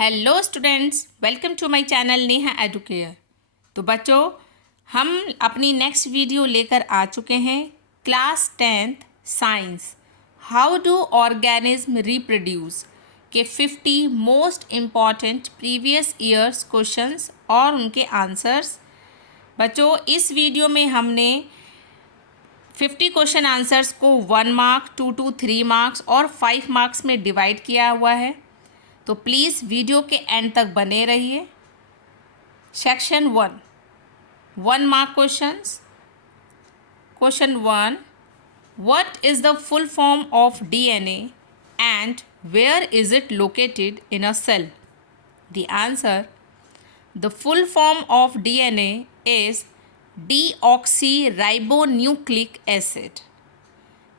Hello students, welcome to my channel Neha Educare. तो बच्चों, हम अपनी नेक्स्ट वीडियो लेकर आ चुके हैं class 10th science how do organism reproduce के 50 most important previous years questions और उनके आंसर्स। बच्चों, इस वीडियो में हमने 50 क्वेश्चन आंसर्स को 1 मार्क, 2 to 3 मार्क्स और 5 मार्क्स में डिवाइड किया हुआ है। तो प्लीज़ वीडियो के एंड तक बने रहिए। Section 1 mark questions. Question 1, what is the full form of DNA and where is it located in a cell? The answer, the full form of DNA is deoxyribonucleic acid.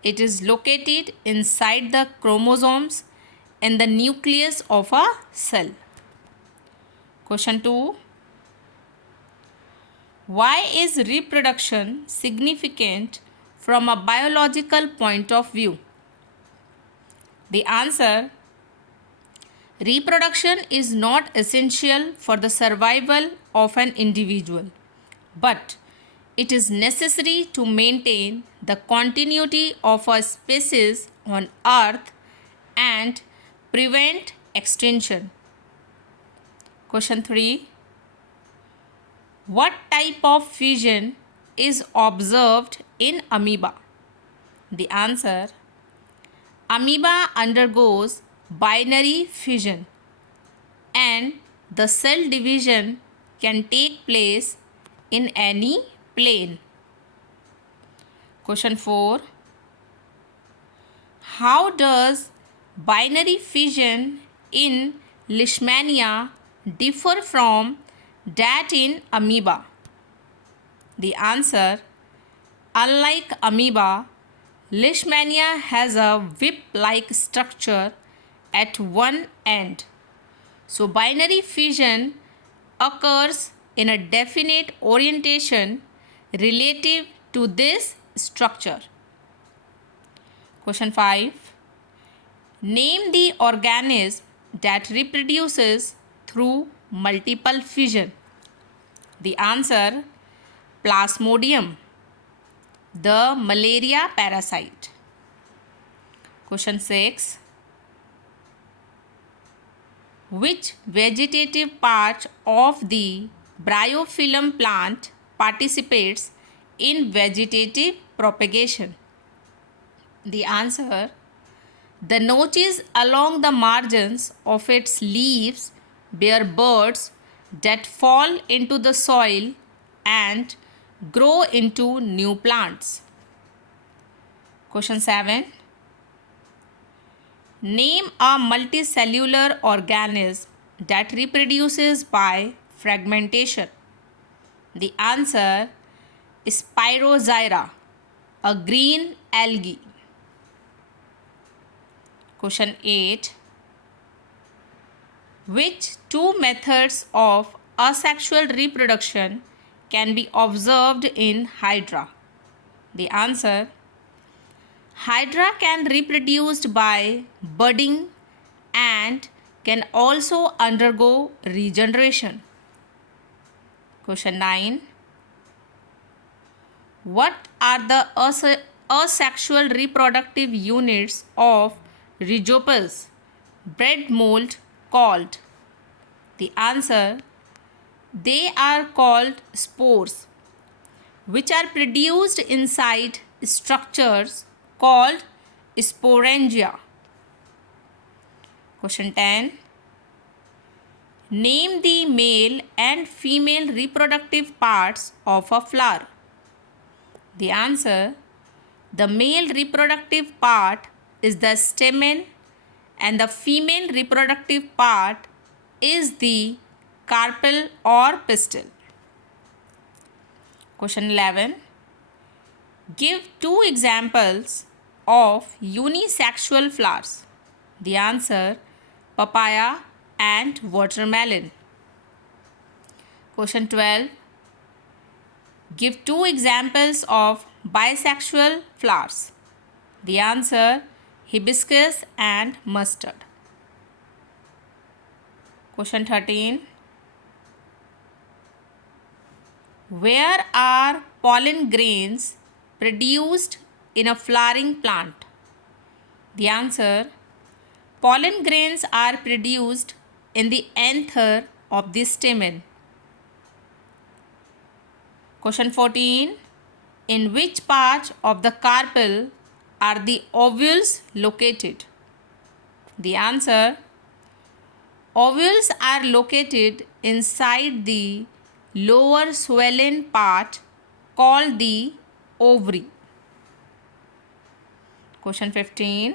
It is located inside the chromosomes in the nucleus of a cell. Question 2. Why is reproduction significant from a biological point of view? The answer, reproduction is not essential for the survival of an individual, but it is necessary to maintain the continuity of a species on Earth and prevent extinction. Question 3. What type of fission is observed in amoeba? The answer, amoeba undergoes binary fission and the cell division can take place in any plane. Question 4. How does binary fission in Leishmania differ from that in amoeba? The answer, unlike amoeba, Leishmania has a whip-like structure at one end. So binary fission occurs in a definite orientation relative to this structure. Question 5. Name the organism that reproduces through multiple fission. The answer, Plasmodium, the malaria parasite. Question 6. Which vegetative part of the bryophyllum plant participates in vegetative propagation? The answer, the notches along the margins of its leaves bear buds that fall into the soil and grow into new plants. Question 7. Name a multicellular organism that reproduces by fragmentation. The answer, Spirogyra, a green algae. Question 8. Which two methods of asexual reproduction can be observed in Hydra? The answer, Hydra can reproduce by budding and can also undergo regeneration. Question 9. What are the asexual reproductive units of Rhizopus bread mold called? The answer, they are called spores, which are produced inside structures called sporangia. Question 10. Name the male and female reproductive parts of a flower. The answer, the male reproductive part is the stamen and the female reproductive part is the carpel or pistil. Question 11. Give two examples of unisexual flowers. The answer, papaya and watermelon. Question 12. Give two examples of bisexual flowers. The answer, hibiscus and mustard. Question 13. Where are pollen grains produced in a flowering plant? The answer: pollen grains are produced in the anther of the stamen. Question 14. In which part of the carpel are the ovules located? The answer: ovules are located inside the lower swollen part called the ovary. Question 15.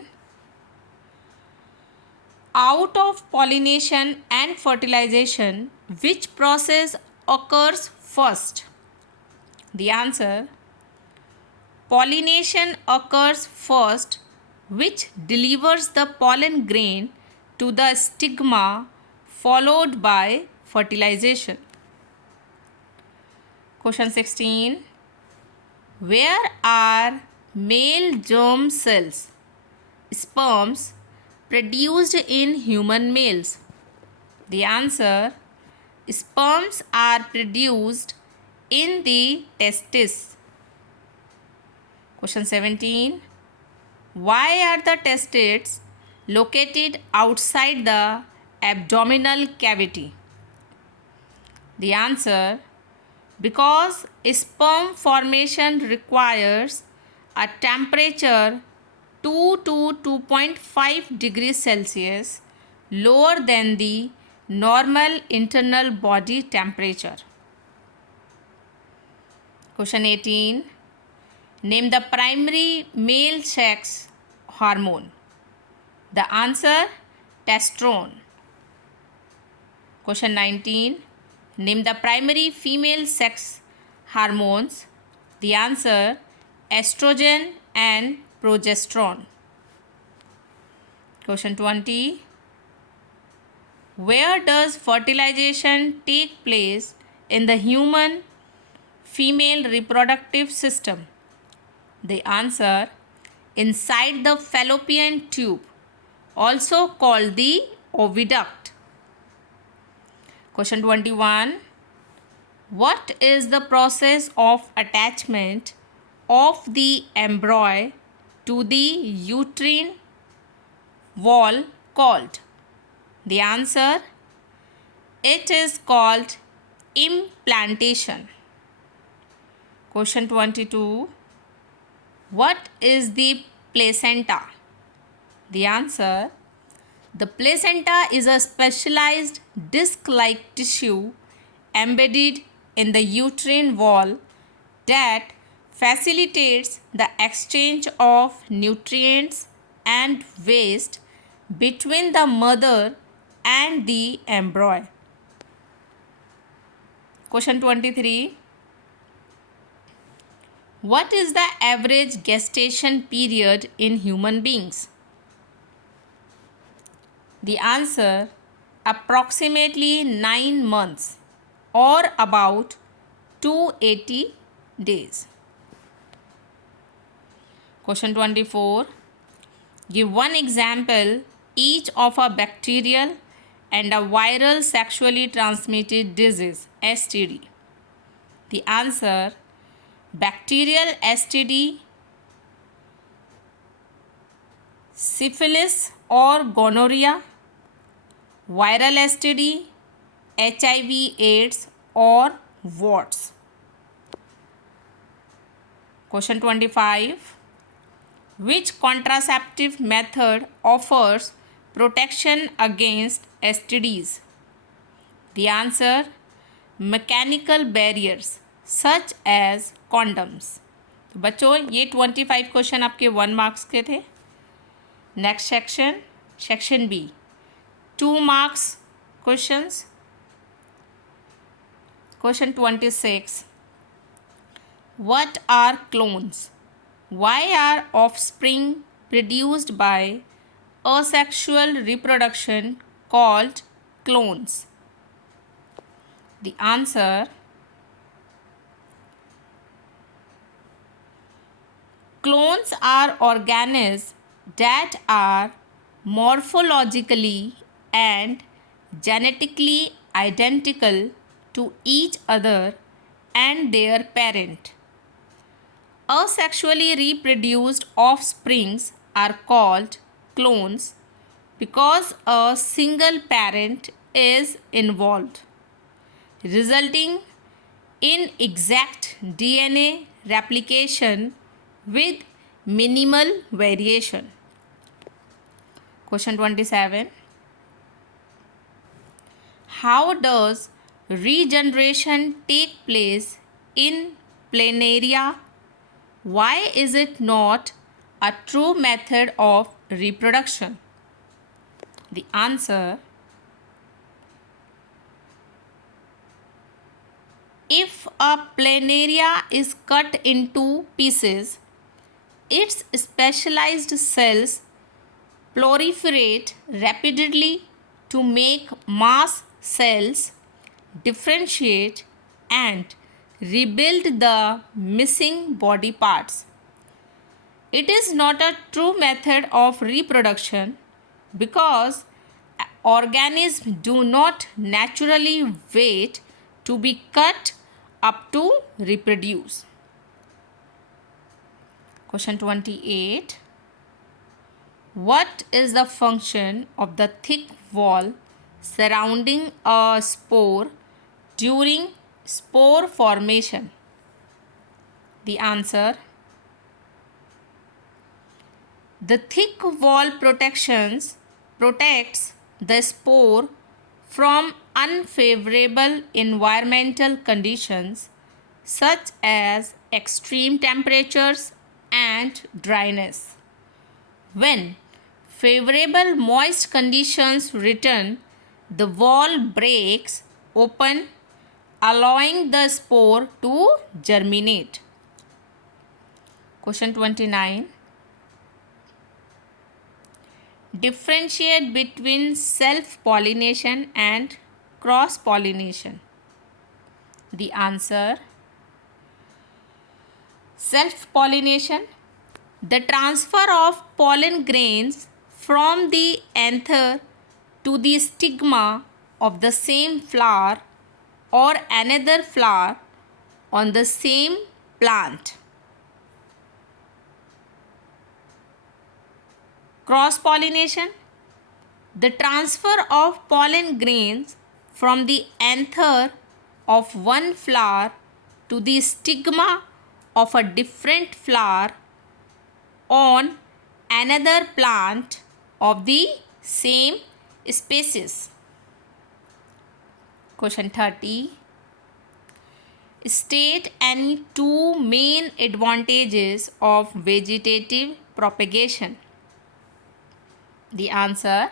Out of pollination and fertilization, which process occurs first? The answer: pollination occurs first, which delivers the pollen grain to the stigma, followed by fertilization. Question 16. Where are male germ cells, sperms, produced in human males? The answer: sperms are produced in the testes. Question 17. Why are the testes located outside the abdominal cavity? The answer: because sperm formation requires a temperature 2 to 2.5 degrees Celsius lower than the normal internal body temperature. Question 18. Name the primary male sex hormone. The answer: testosterone. Question 19. Name the primary female sex hormones. The answer: estrogen and progesterone. Question 20. Where does fertilization take place in the human female reproductive system? The answer: inside the fallopian tube, also called the oviduct. Question 21. What is the process of attachment of the embryo to the uterine wall called? The answer: it is called implantation. Question 22. What is the placenta? The answer: the placenta is a specialized disc-like tissue embedded in the uterine wall that facilitates the exchange of nutrients and waste between the mother and the embryo. Question 23. What is the average gestation period in human beings? The answer: approximately 9 months or about 280 days. Question 24. Give one example each of a bacterial and a viral sexually transmitted disease STD. The answer: bacterial STD, syphilis or gonorrhea, viral STD, HIV/AIDS or warts. Question 25. Which contraceptive method offers protection against STDs? The answer: mechanical barriers such as condoms. तो बच्चों ये 25 question आपके 1 marks के थे. Next section B 2 marks questions. Question 26. What are clones? Why are offspring produced by asexual reproduction called clones? The answer: clones are organisms that are morphologically and genetically identical to each other and their parent. Asexually reproduced offsprings are called clones because a single parent is involved, resulting in exact DNA replication with minimal variation. Question 27. How does regeneration take place in planaria? Why is it not a true method of reproduction? The answer: if a planaria is cut into pieces, its specialized cells proliferate rapidly to make mass cells, differentiate, and rebuild the missing body parts. It is not a true method of reproduction because organisms do not naturally wait to be cut up to reproduce. Question 28. What is the function of the thick wall surrounding a spore during spore formation? The answer: the thick wall protects the spore from unfavorable environmental conditions such as extreme temperatures and dryness. When favorable moist conditions return, the wall breaks open, allowing the spore to germinate. Question 29. Differentiate between self-pollination and cross-pollination. The answer: self-pollination, the transfer of pollen grains from the anther to the stigma of the same flower or another flower on the same plant. Cross-pollination, the transfer of pollen grains from the anther of one flower to the stigma of a different flower on another plant of the same species. Question 30. State any two main advantages of vegetative propagation. The answer: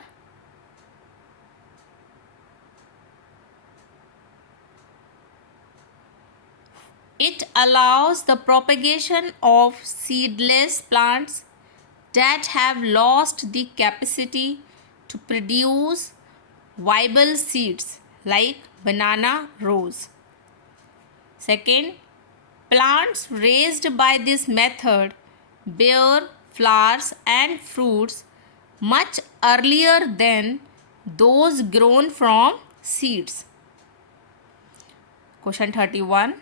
it allows the propagation of seedless plants that have lost the capacity to produce viable seeds like banana rose. Second, plants raised by this method bear flowers and fruits much earlier than those grown from seeds. Question 31.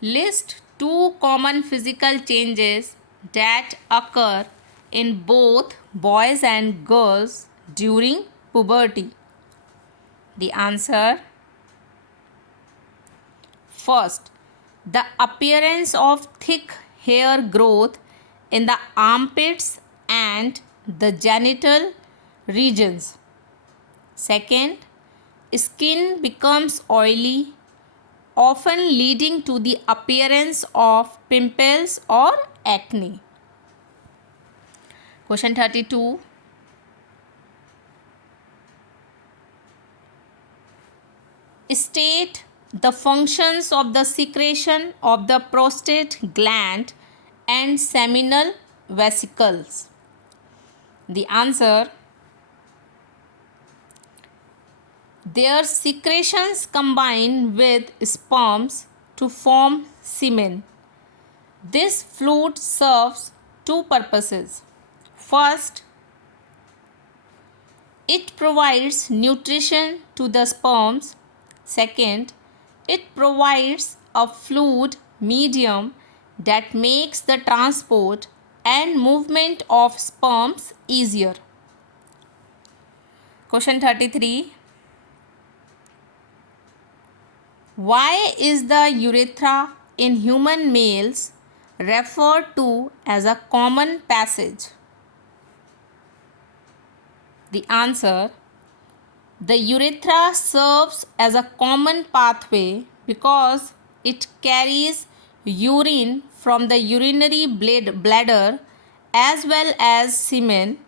List two common physical changes that occur in both boys and girls during puberty. The answer: first, the appearance of thick hair growth in the armpits and the genital regions. Second, skin becomes oily, often leading to the appearance of pimples or acne. Question 32. State the functions of the secretion of the prostate gland and seminal vesicles. The answer: their secretions combine with sperms to form semen. This fluid serves two purposes. First, It provides nutrition to the sperms. Second, it provides a fluid medium that makes the transport and movement of sperms easier. Question 33. Why is the urethra in human males referred to as a common passage? The answer: the urethra serves as a common pathway because it carries urine from the urinary bladder as well as semen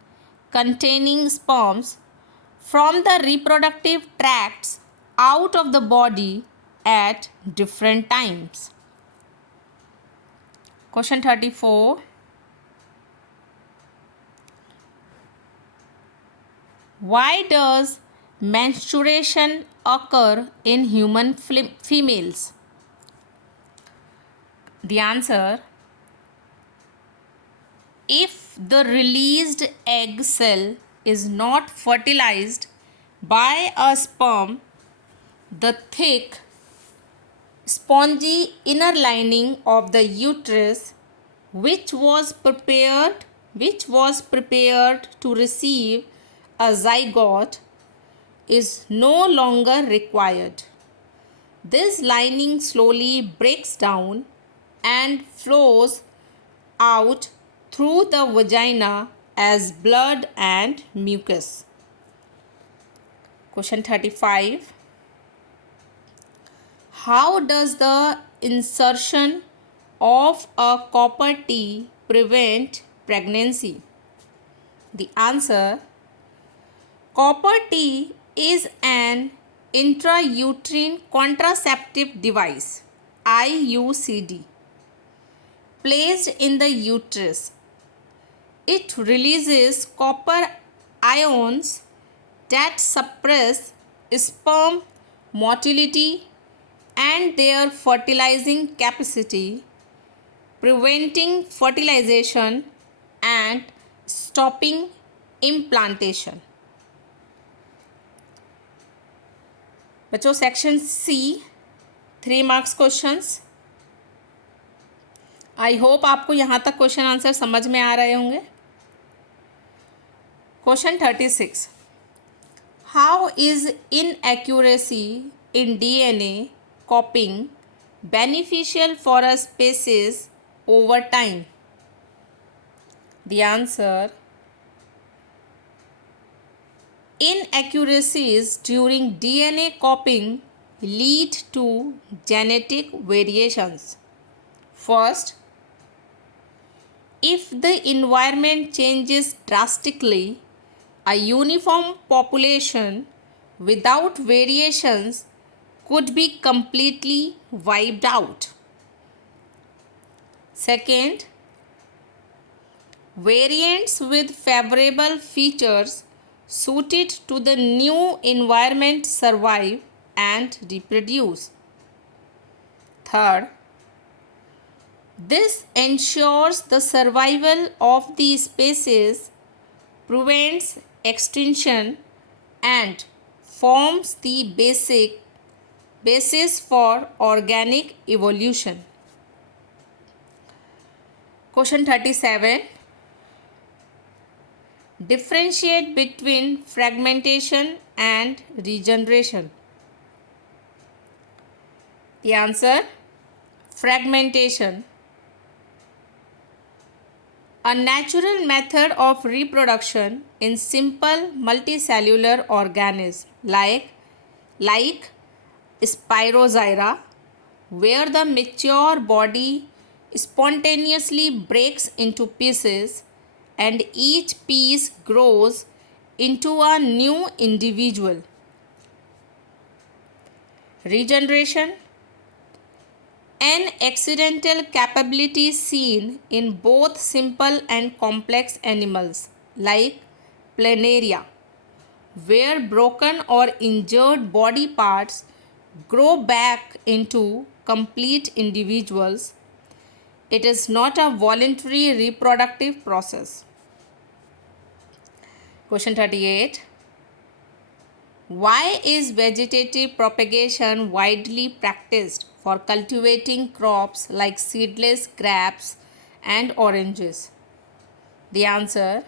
containing sperms from the reproductive tracts out of the body at different times. Question 34. Why does menstruation occur in human females? The answer: if the released egg cell is not fertilized by a sperm, the thick, spongy inner lining of the uterus, which was prepared to receive a zygote, is no longer required. This lining slowly breaks down and flows out through the vagina as blood and mucus. Question 35. How does the insertion of a copper T prevent pregnancy? The answer: copper T is an intrauterine contraceptive device, IUCD, placed in the uterus. It releases copper ions that suppress sperm motility and their fertilizing capacity, preventing fertilization and stopping implantation. बच्चों section C 3 marks questions. I hope आपको यहाँ तक question answer समझ में आ रहे होंगे. Question 36. How is inaccuracy in DNA copying beneficial for a species over time? The answer: inaccuracies during DNA copying lead to genetic variations. First, if the environment changes drastically, a uniform population without variations could be completely wiped out. Second, variants with favorable features suited to the new environment survive and reproduce. Third, this ensures the survival of the species, prevents extinction, and forms the basis for organic evolution. Question 37. Differentiate between fragmentation and regeneration. The answer: fragmentation, a natural method of reproduction in simple multicellular organisms like Spirogyra, where the mature body spontaneously breaks into pieces and each piece grows into a new individual. Regeneration, an accidental capability seen in both simple and complex animals like planaria, where broken or injured body parts grow back into complete individuals. It is not a voluntary reproductive process. Question 38. Why is vegetative propagation widely practiced for cultivating crops like seedless grapes and oranges? The answer: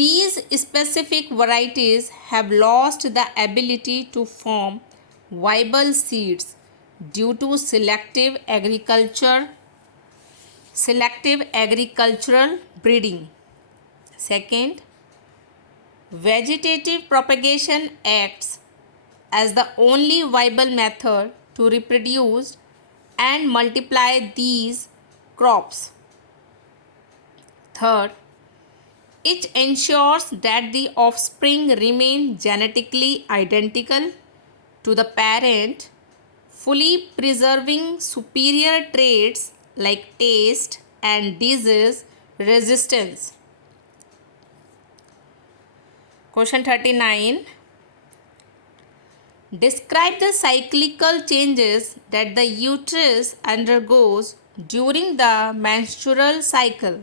these specific varieties have lost the ability to form viable seeds due to selective agricultural breeding. Second, vegetative propagation acts as the only viable method to reproduce and multiply these crops. Third, it ensures that the offspring remain genetically identical to the parent, fully preserving superior traits like taste and disease resistance. Question 39. Describe the cyclical changes that the uterus undergoes during the menstrual cycle.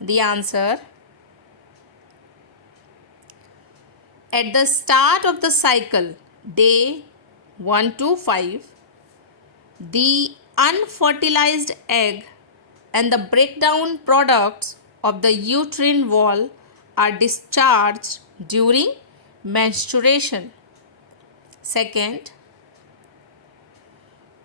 The answer: at the start of the cycle, day 1 to 5, the unfertilized egg and the breakdown products of the uterine wall are discharged during menstruation. Second,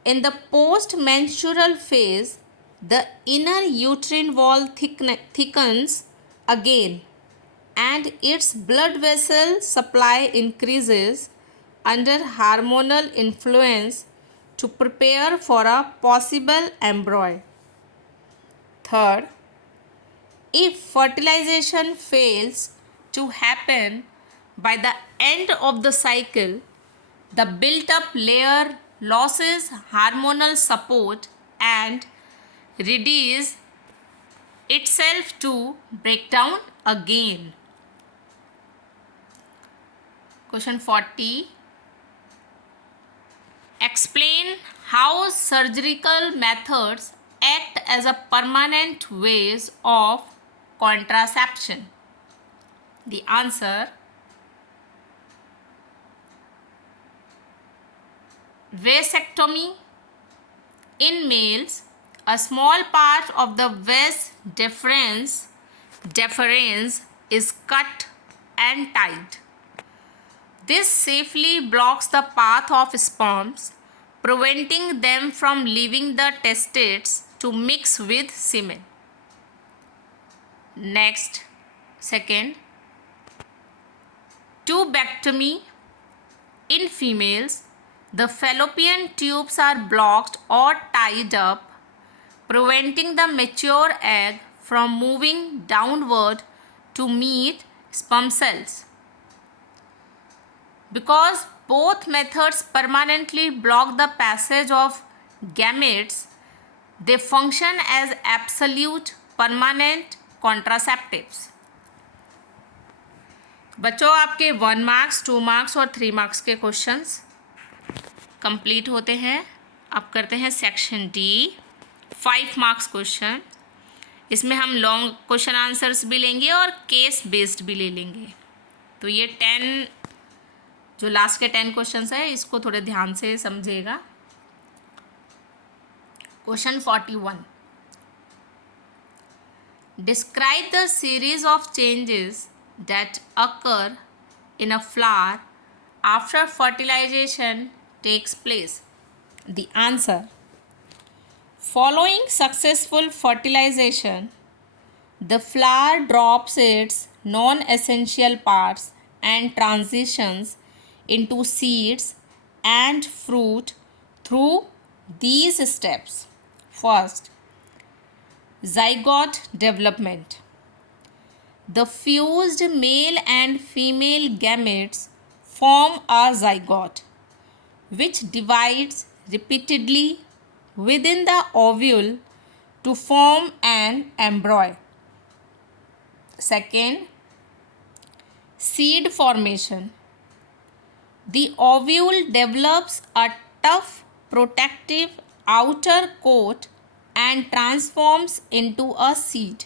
in the post-menstrual phase, the inner uterine wall thickens again and its blood vessel supply increases under hormonal influence to prepare for a possible embryo. Third, if fertilization fails to happen by the end of the cycle, the built-up layer loses hormonal support and readies itself to break down again. Question 40. Explain how surgical methods act as a permanent ways of contraception. The answer: vasectomy. In males, a small part of the vas deferens is cut and tied. This safely blocks the path of sperms, preventing them from leaving the testes to mix with semen. Next, second, tubectomy. In females, the fallopian tubes are blocked or tied up, preventing the mature egg from moving downward to meet sperm cells. Because both methods permanently block the passage of gametes, they function as absolute permanent contraceptives. बच्चों, आपके 1 marks, 2 marks और 3 marks के questions complete होते हैं. अब करते हैं section D, 5 marks question. इसमें हम लॉन्ग क्वेश्चन आंसर्स भी लेंगे और केस बेस्ड भी ले लेंगे. तो ये 10 जो लास्ट के 10 क्वेश्चंस है, इसको थोड़े ध्यान से समझिएगा. Question 41. Describe the series of changes that occur in a flower after fertilization takes place. The answer: following successful fertilization, the flower drops its non-essential parts and transitions into seeds and fruit through these steps. First, zygote development. The fused male and female gametes form a zygote, which divides repeatedly within the ovule to form an embryo. Second, seed formation. The ovule develops a tough protective outer coat and transforms into a seed,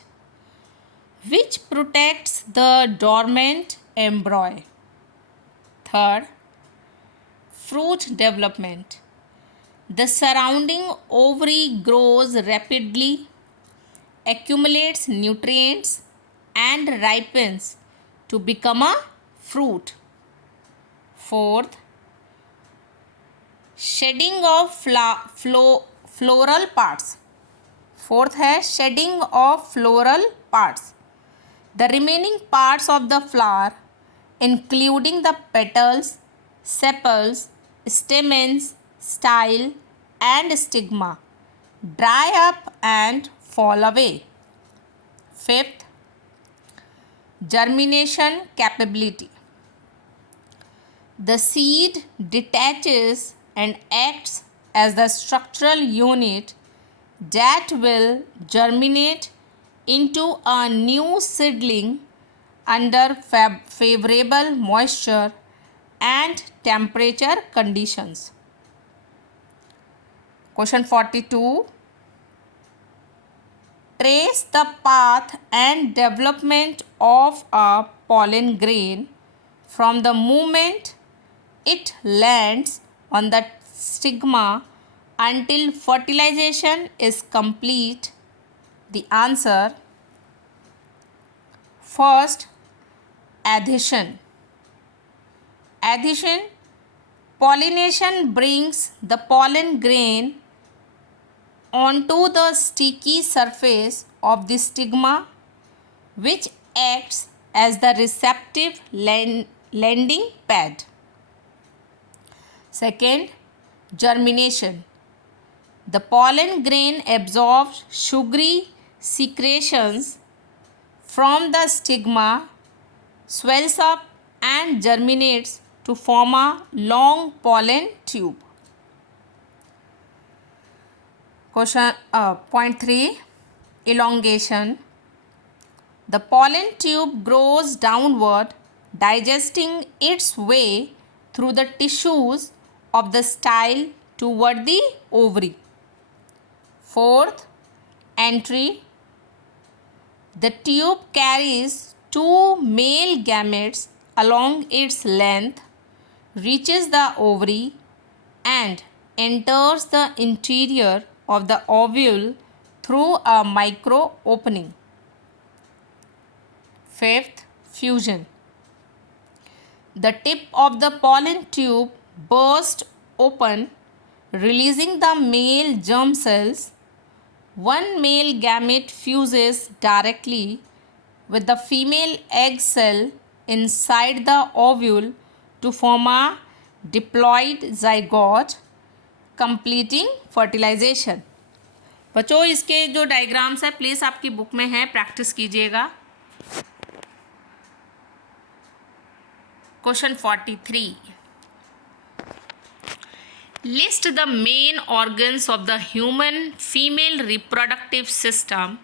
which protects the dormant embryo. Third, fruit development. The surrounding ovary grows rapidly, accumulates nutrients, and ripens to become a fruit. Fourth, shedding of floral parts. Fourth है shedding of floral parts. The remaining parts of the flower, including the petals, sepals, stamens, style, and stigma, dry up and fall away. Fifth, germination capability. The seed detaches and acts as the structural unit that will germinate into a new seedling under favorable moisture and temperature conditions. Question 42. Trace the path and development of a pollen grain from the moment it lands on the stigma until fertilization is complete. The answer: first, adhesion. Adhesion, pollination brings the pollen grain onto the sticky surface of the stigma, which acts as the receptive landing pad. Second, germination. The pollen grain absorbs sugary secretions from the stigma, swells up and germinates to form a long pollen tube. Point 3. Elongation. The pollen tube grows downward, digesting its way through the tissues of the style toward the ovary. Fourth, entry. The tube carries two male gametes along its length, reaches the ovary, and enters the interior of the ovule through a micro opening. Fifth, fusion. The tip of the pollen tube bursts open, releasing the male germ cells. One male gamete fuses directly with the female egg cell inside the ovule to form a diploid zygote, completing fertilization. बच्चों, इसके जो diagrams है please आपकी book में है, practice कीजिएगा. Question 43. List the main organs of the human female reproductive system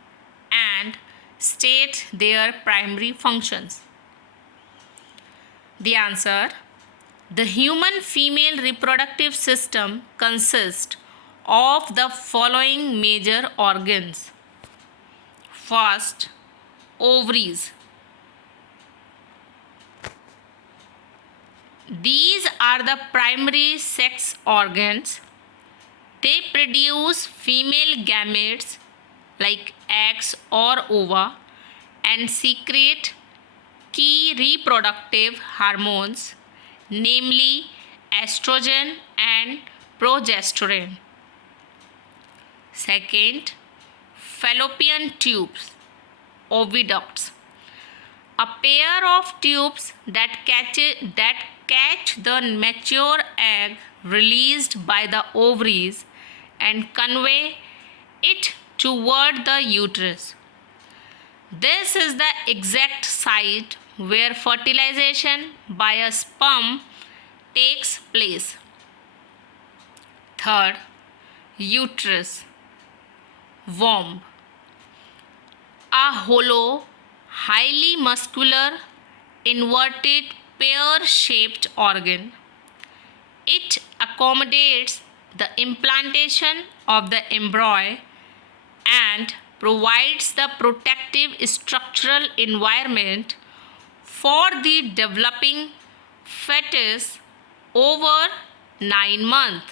and state their primary functions. The answer: the human female reproductive system consists of the following major organs. First, ovaries. These are the primary sex organs. They produce female gametes like eggs or ova and secrete key reproductive hormones, namely estrogen and progesterone. Second, fallopian tubes, oviducts. A pair of tubes that catch the mature egg released by the ovaries and convey it toward the uterus. This is the exact site where fertilization by a sperm takes place. Third, uterus, womb. A hollow, highly muscular, inverted pear-shaped organ. It accommodates the implantation of the embryo and provides the protective structural environment for the developing fetus over 9 months.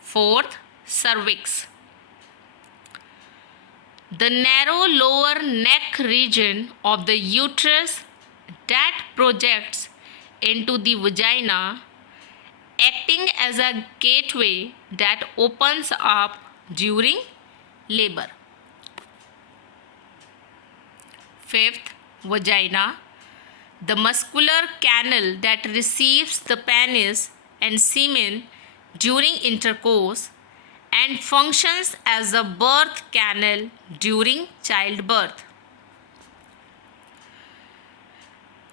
Fourth, cervix. The narrow lower neck region of the uterus that projects into the vagina, acting as a gateway that opens up during labor. Fifth, vagina. The muscular canal that receives the penis and semen during intercourse and functions as a birth canal during childbirth.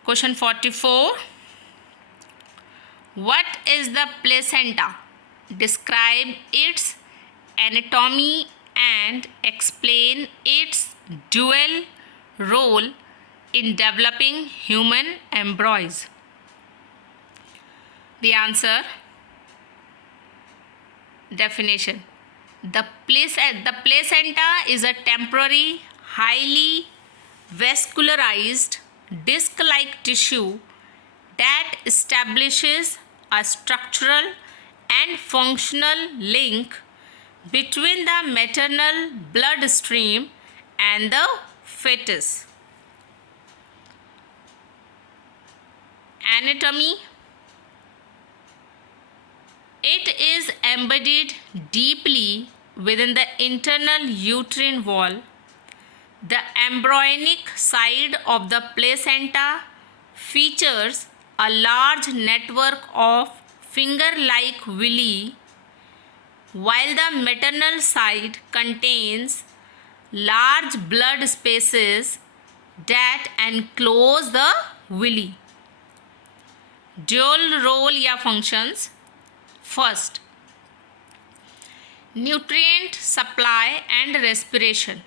Question 44. What is the placenta? Describe its anatomy and explain its dual role in developing human embryos. The answer. Definition. The placenta is a temporary, highly vascularized, disc-like tissue that establishes a structural and functional link between the maternal blood stream and the fetus. Anatomy. It is embedded deeply within the internal uterine wall. The embryonic side of the placenta features a large network of finger-like villi, while the maternal side contains large blood spaces that enclose the villi. Dual role या functions. First, nutrient supply and respiration.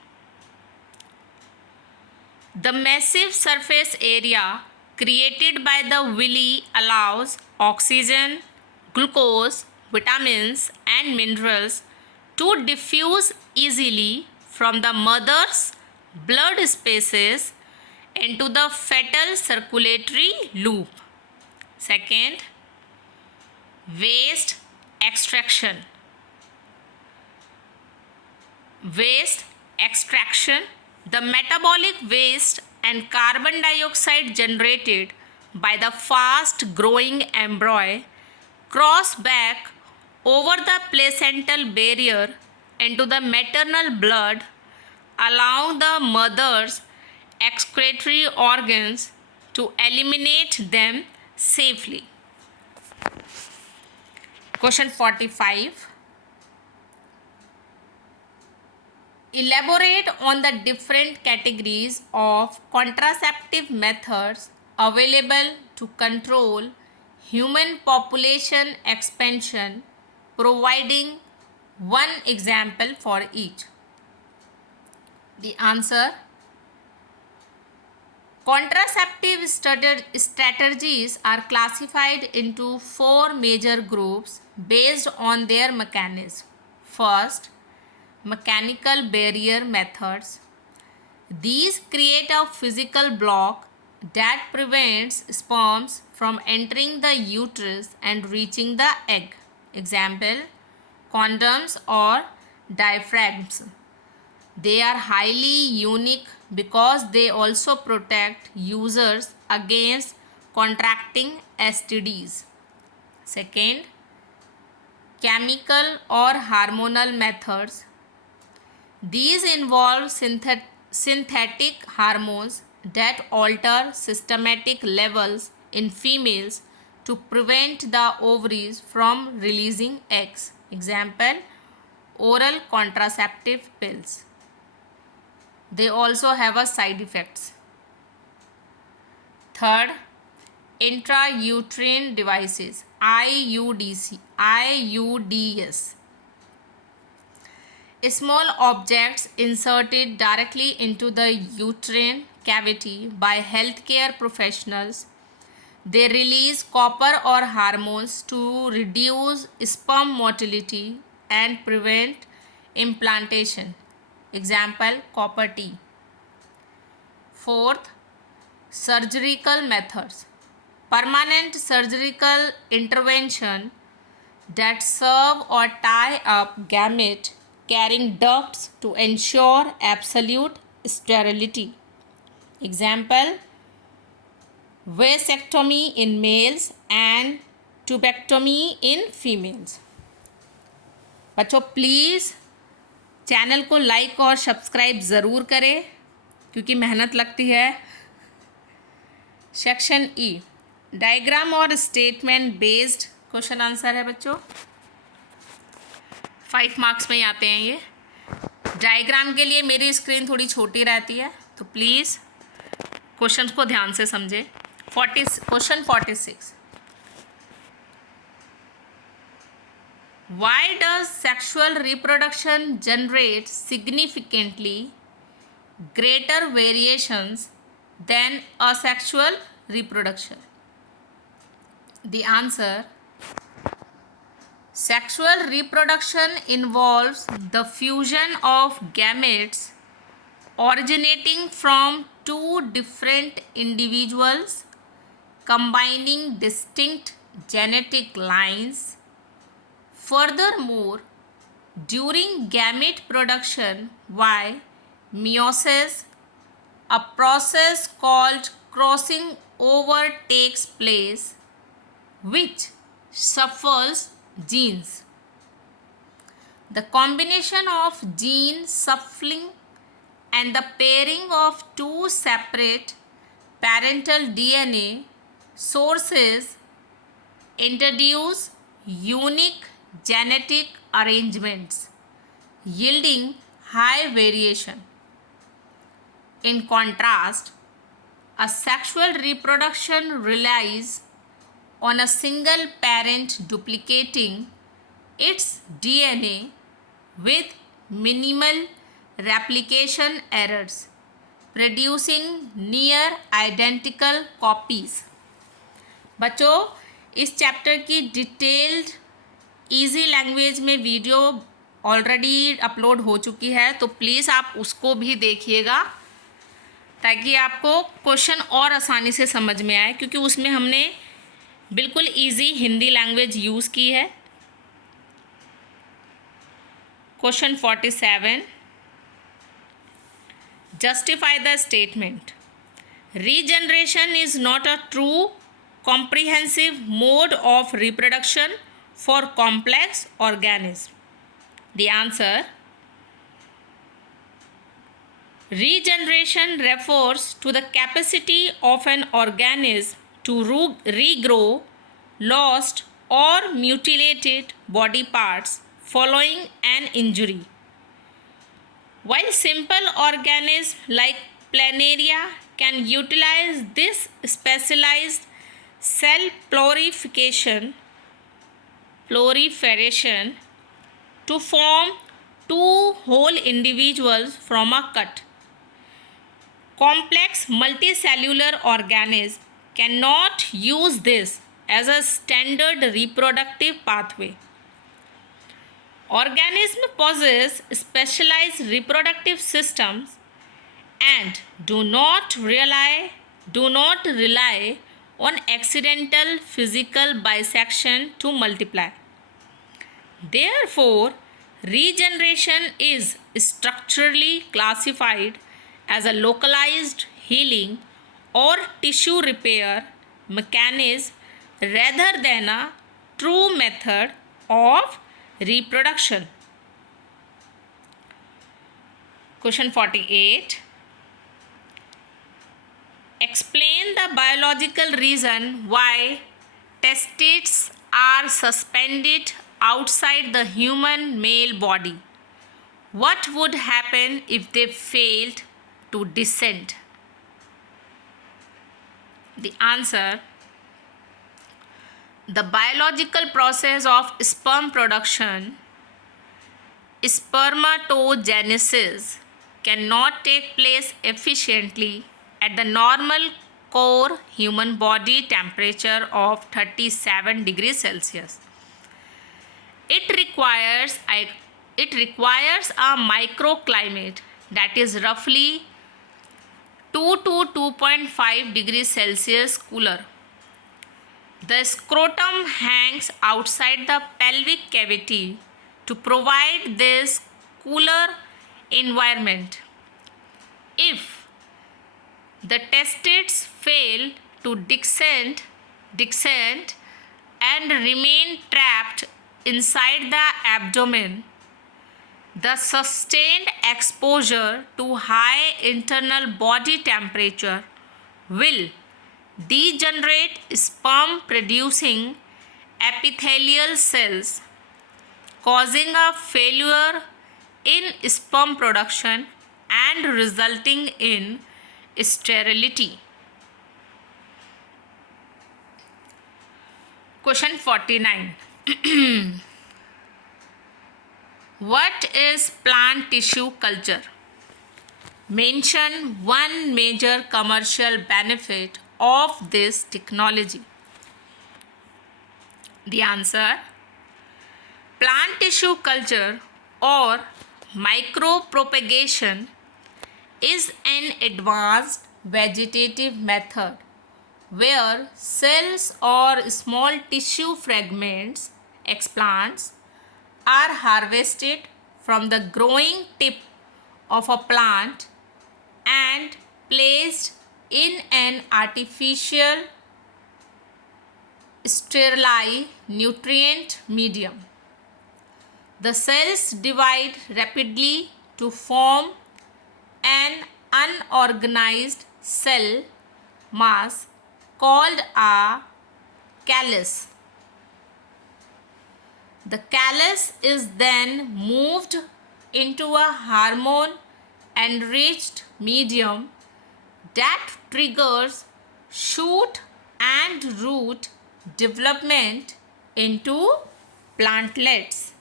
The massive surface area created by the villi allows oxygen, glucose, vitamins and minerals to diffuse easily from the mother's blood spaces into the fetal circulatory loop. Second, waste extraction. Waste extraction. The metabolic waste and carbon dioxide generated by the fast growing embryo cross back over the placental barrier into the maternal blood, allowing the mother's excretory organs to eliminate them safely. Question 45. Elaborate on the different categories of contraceptive methods available to control human population expansion, providing one example for each. The answer. Contraceptive strategies are classified into 4 major groups based on their mechanism. First, mechanical barrier methods. These create a physical block that prevents sperms from entering the uterus and reaching the egg. Example, condoms or diaphragms. They are highly unique because they also protect users against contracting STDs. Second, chemical or hormonal methods. These involve synthetic hormones that alter systematic levels in females to prevent the ovaries from releasing eggs. Example, oral contraceptive pills. They also have a side effects. Third, intrauterine devices, IUDs. Small objects inserted directly into the uterine cavity by healthcare professionals. They release copper or hormones to reduce sperm motility and prevent implantation. Example, copper T. Fourth, surgical methods. Permanent surgical intervention that serve or tie up gamete carrying ducts to ensure absolute sterility. Example, vasectomy in males and tubectomy in females. बच्चों please channel को like और subscribe ज़रूर करें क्योंकि मेहनत लगती है। Section E, diagram और स्टेटमेंट बेस्ड क्वेश्चन आंसर है बच्चों। 5 मार्क्स में ही आते हैं ये। डायग्राम के लिए मेरी स्क्रीन थोड़ी छोटी रहती है तो प्लीज़ क्वेश्चन को ध्यान से समझें। Question 46, why does sexual reproduction generate significantly greater variations than asexual reproduction? The answer, sexual reproduction involves the fusion of gametes originating from two different individuals combining distinct genetic lines. Furthermore, during gamete production by meiosis, a process called crossing over takes place, which shuffles genes. The combination of gene shuffling and the pairing of two separate parental DNA sources introduce unique genetic arrangements, yielding high variation. In contrast, a sexual reproduction relies on a single parent duplicating its DNA with minimal replication errors, producing near identical copies. बच्चों इस chapter की detailed easy language में video already upload हो चुकी है तो please आप उसको भी देखिएगा ताकि आपको क्वेश्चन और आसानी से समझ में आए क्योंकि उसमें हमने बिल्कुल इजी हिंदी लैंग्वेज यूज़ की है। Question 47, justify the statement, regeneration is not a true comprehensive mode of reproduction for complex organisms. The answer, regeneration refers to the capacity of an organism to regrow lost or mutilated body parts following an injury. While simple organisms like planaria can utilize this specialized cell proliferation to form two whole individuals from a cut. Complex multicellular organisms cannot use this as a standard reproductive pathway. Organisms possess specialized reproductive systems and do not rely on accidental physical bisection to multiply. Therefore, regeneration is structurally classified as a localized healing or tissue repair mechanism rather than a true method of reproduction. Question 48. Explain the biological reason why testes are suspended outside the human male body. What would happen if they failed to descend? The answer, the biological process of sperm production, spermatogenesis, cannot take place efficiently at the normal core human body temperature of 37 degrees Celsius. It requires a microclimate that is roughly 2 to 2.5 degrees Celsius cooler. The scrotum hangs outside the pelvic cavity to provide this cooler environment. If the testes fail to descend and remain trapped inside the abdomen, the sustained exposure to high internal body temperature will degenerate sperm producing epithelial cells, causing a failure in sperm production and resulting in sterility. Question 49. What is plant tissue culture? Mention one major commercial benefit of this technology. The answer: plant tissue culture or micropropagation is an advanced vegetative method where cells or small tissue fragments, explants, are harvested from the growing tip of a plant and placed in an artificial sterile nutrient medium. The cells divide rapidly to form an unorganized cell mass called a callus. The callus is then moved into a hormone-enriched medium that triggers shoot and root development into plantlets.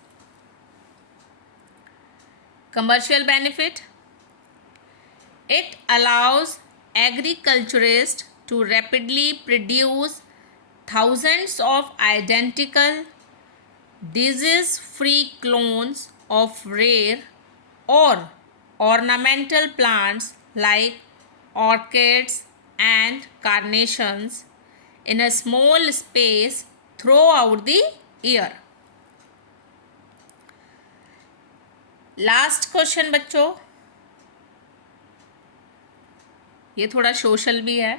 Commercial benefit: it allows agriculturists to rapidly produce thousands of identical disease-free clones of rare or ornamental plants like orchids and carnations in a small space throughout the year. Last question बच्चों, ये थोड़ा social भी है.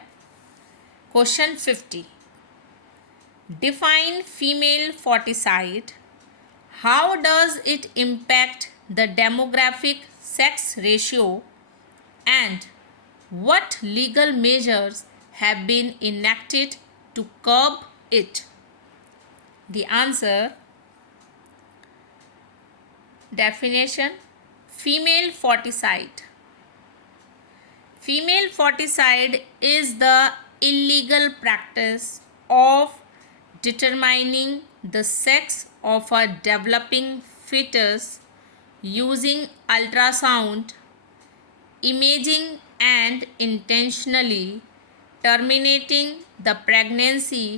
Question 50. Define female foeticide. How does it impact the demographic sex ratio, and what legal measures have been enacted to curb it? The answer: definition. Female foeticide. Female foeticide is the illegal practice of determining the sex of a developing fetus using ultrasound imaging and intentionally terminating the pregnancy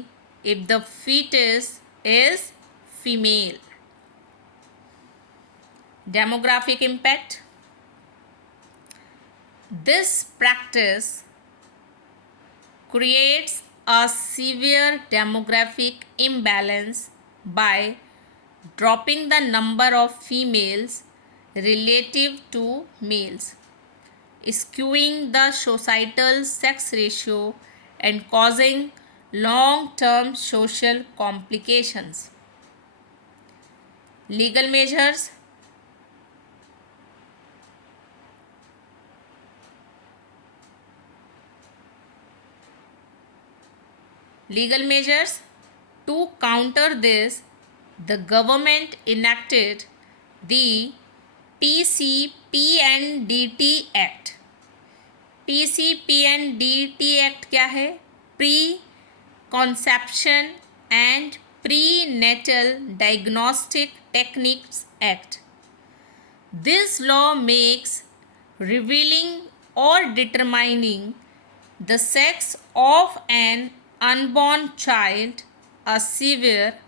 if the fetus is female. Demographic impact. This practice creates a severe demographic imbalance by dropping the number of females relative to males, skewing the societal sex ratio and causing long-term social complications. Legal measures. Legal measures. To counter this, the government enacted the PCPNDT Act. PCPNDT Act क्या है? Pre-Conception and Prenatal Diagnostic Techniques Act. This law makes revealing or determining the sex of an unborn child a severe,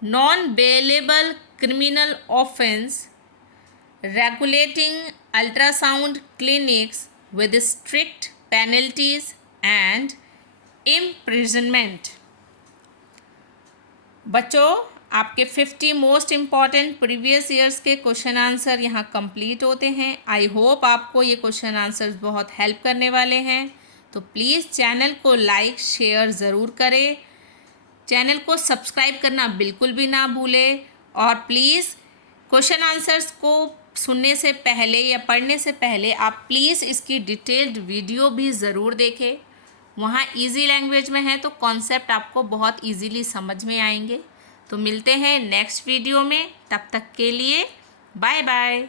non-bailable criminal offence, regulating ultrasound clinics with strict penalties and imprisonment. बच्चों, आपके 50 most important previous years के question answer यहाँ complete होते हैं। आई hope आपको ये question answers बहुत help करने वाले हैं। तो प्लीज़ चैनल को लाइक शेयर ज़रूर करें, चैनल को सब्सक्राइब करना बिल्कुल भी ना भूलें, और प्लीज़ क्वेश्चन आंसर्स को सुनने से पहले या पढ़ने से पहले आप प्लीज़ इसकी डिटेल्ड वीडियो भी ज़रूर देखें। वहाँ इजी लैंग्वेज में है तो कॉन्सेप्ट आपको बहुत इजीली समझ में आएंगे। तो मिलते हैं नेक्स्ट वीडियो में, तब तक के लिए बाय बाय।